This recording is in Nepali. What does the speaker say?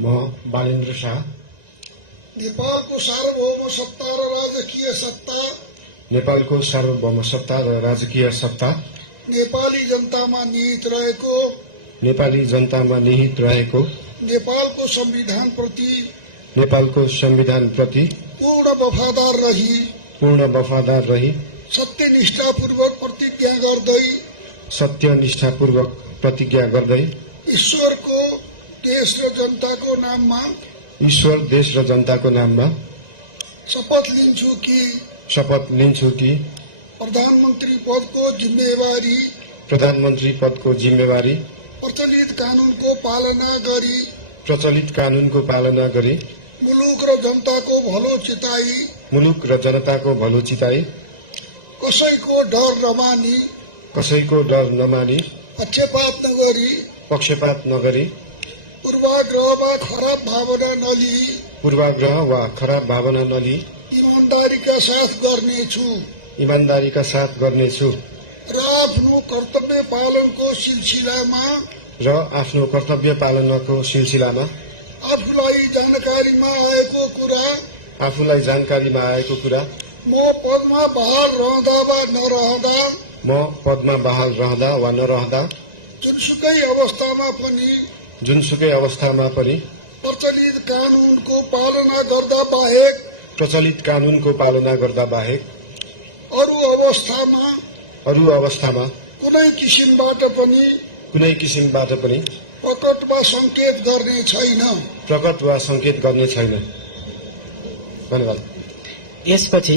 म बालेन्द्र शाह नेपालको सार्वभौम सत्ता र राजकीय सत्ता नेपालको सार्वभौम सत्ता र राजकीय सत्ता नेपाली जनतामा निहित रहेको नेपाली जनतामा निहित रहेको नेपालको संविधान प्रति पूर्ण वफादार रही सत्यनिष्ठापूर्वक प्रतिज्ञा गर्दै ईश्वर देश र जनताको नाममा शपथ लिन्छु कि प्रधानमन्त्री पदको जिम्मेवारी प्रचलित कानूनको पालना गरी मुलुक र जनताको भलो चिताई कसैको डर नमानी पक्षपात नगरी पूर्वाग्रह वा खराब भावना नलिई इमानदारीका साथ गर्नेछु र आफ्नो कर्तव्य पालनको सिलसिलामा आफूलाई जानकारीमा आएको कुरा म पदमा बहाल रहँदा वा नरहँदा जुनसुकै अवस्थामा पनि प्रचलित कानूनको पालना गर्दा बाहेक अरू अवस्थामा कुनै किसिमबाट पनि प्रकट वा संकेत गर्ने छैन। धन्यवाद। यसपछि